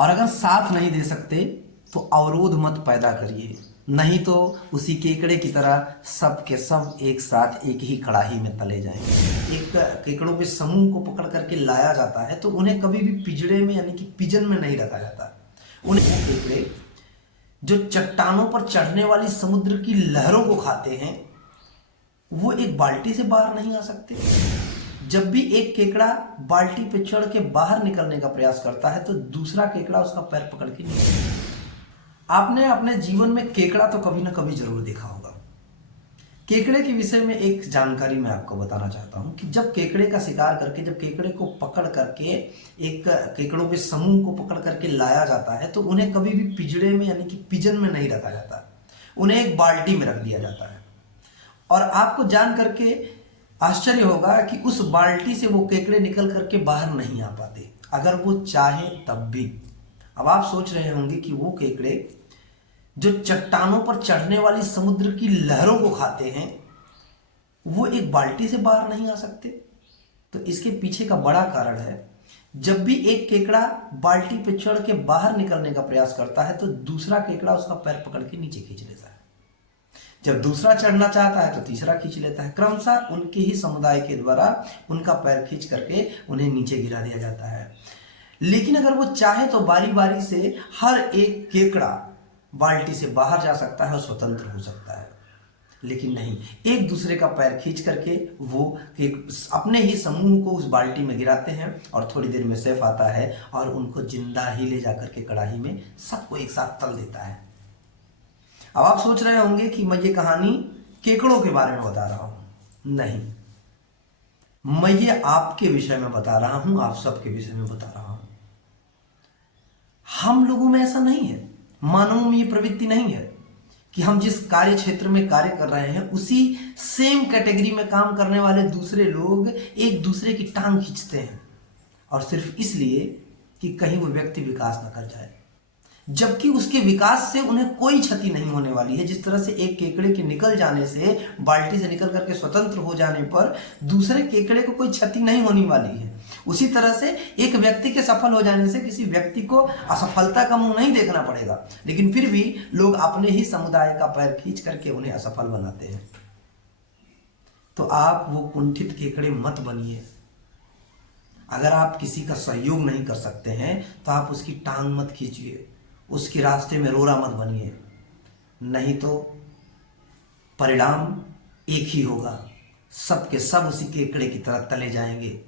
और अगर साथ नहीं दे सकते तो अवरोध मत पैदा करिए, नहीं तो उसी केकड़े की तरह सब के सब एक साथ एक ही कड़ाही में तले जाएंगे। एक केकड़ों के समूह को पकड़ करके लाया जाता है तो उन्हें कभी भी पिंजड़े में यानी कि पिजन में नहीं रखा जाता। उन्हें केकड़े जो चट्टानों पर चढ़ने वाली समुद्र की लहरों को खाते हैं वो एक बाल्टी से बाहर नहीं आ सकते। जब भी एक केकड़ा बाल्टी पे चढ़ के बाहर निकलने का प्रयास करता है तो दूसरा केकड़ा उसका पैर पकड़ के निकलता है। आपने अपने जीवन में केकड़ा तो कभी ना कभी जरूर देखा होगा। केकड़े के विषय में एक जानकारी मैं आपको बताना चाहता हूं कि जब केकड़े का शिकार करके, जब केकड़े को पकड़ करके एक केकड़ों के समूह को पकड़ करके लाया जाता है तो उन्हें कभी भी पिंजड़े में यानी कि पिजन में नहीं रखा जाता, उन्हें एक बाल्टी में रख दिया जाता है। और आपको जान करके आश्चर्य होगा कि उस बाल्टी से वो केकड़े निकल करके बाहर नहीं आ पाते, अगर वो चाहे तब भी। अब आप सोच रहे होंगे कि वो केकड़े जो चट्टानों पर चढ़ने वाली समुद्र की लहरों को खाते हैं वो एक बाल्टी से बाहर नहीं आ सकते। तो इसके पीछे का बड़ा कारण है, जब भी एक केकड़ा बाल्टी पे चढ़ के बाहर निकलने का प्रयास करता है तो दूसरा केकड़ा उसका पैर पकड़ के नीचे खींच लेता है। जब दूसरा चढ़ना चाहता है तो तीसरा खींच लेता है। क्रमशः उनके ही समुदाय के द्वारा उनका पैर खींच करके उन्हें नीचे गिरा दिया जाता है। लेकिन अगर वो चाहे तो बारी बारी से हर एक केकड़ा बाल्टी से बाहर जा सकता है और स्वतंत्र हो सकता है, लेकिन नहीं, एक दूसरे का पैर खींच करके वो अपने ही समूह को उस बाल्टी में गिराते हैं और थोड़ी देर में शेफ आता है और उनको जिंदा ही ले जाकर के कढ़ाई में सबको एक साथ तल देता है। अब आप सोच रहे होंगे कि मैं ये कहानी केकड़ों के बारे में बता रहा हूं। नहीं, मैं ये आपके विषय में बता रहा हूं, आप सबके विषय में बता रहा हूं। हम लोगों में ऐसा नहीं है, मानवों में ये प्रवृत्ति नहीं है कि हम जिस कार्य क्षेत्र में कार्य कर रहे हैं उसी सेम कैटेगरी में काम करने वाले दूसरे लोग एक दूसरे की टांग खींचते हैं, और सिर्फ इसलिए कि कहीं वो व्यक्ति विकास न कर जाए, जबकि उसके विकास से उन्हें कोई क्षति नहीं होने वाली है। जिस तरह से एक केकड़े के निकल जाने से, बाल्टी से निकल करके स्वतंत्र हो जाने पर दूसरे केकड़े को कोई क्षति नहीं होने वाली है, उसी तरह से एक व्यक्ति के सफल हो जाने से किसी व्यक्ति को असफलता का मुंह नहीं देखना पड़ेगा, लेकिन फिर भी लोग अपने ही समुदाय का पैर खींच करके उन्हें असफल बनाते हैं। तो आप वो कुंठित केकड़े मत बनिए। अगर आप किसी का सहयोग नहीं कर सकते हैं तो आप उसकी टांग मत खींचिए, उसके रास्ते में रोरा मत बनिए, नहीं तो परिणाम एक ही होगा, सब के सब उसी केकड़े की तरह तले जाएंगे।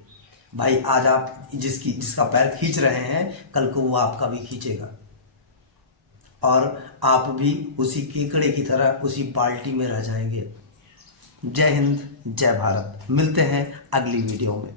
भाई आज आप जिसका पैर खींच रहे हैं, कल को वो आपका भी खींचेगा और आप भी उसी केकड़े की तरह उसी बाल्टी में रह जाएंगे। जय हिंद, जय भारत। मिलते हैं अगली वीडियो में।